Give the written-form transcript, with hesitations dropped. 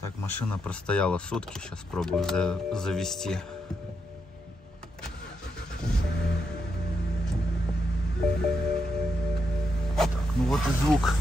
Так, машина простояла сутки, сейчас пробую завести. Так, ну вот и звук.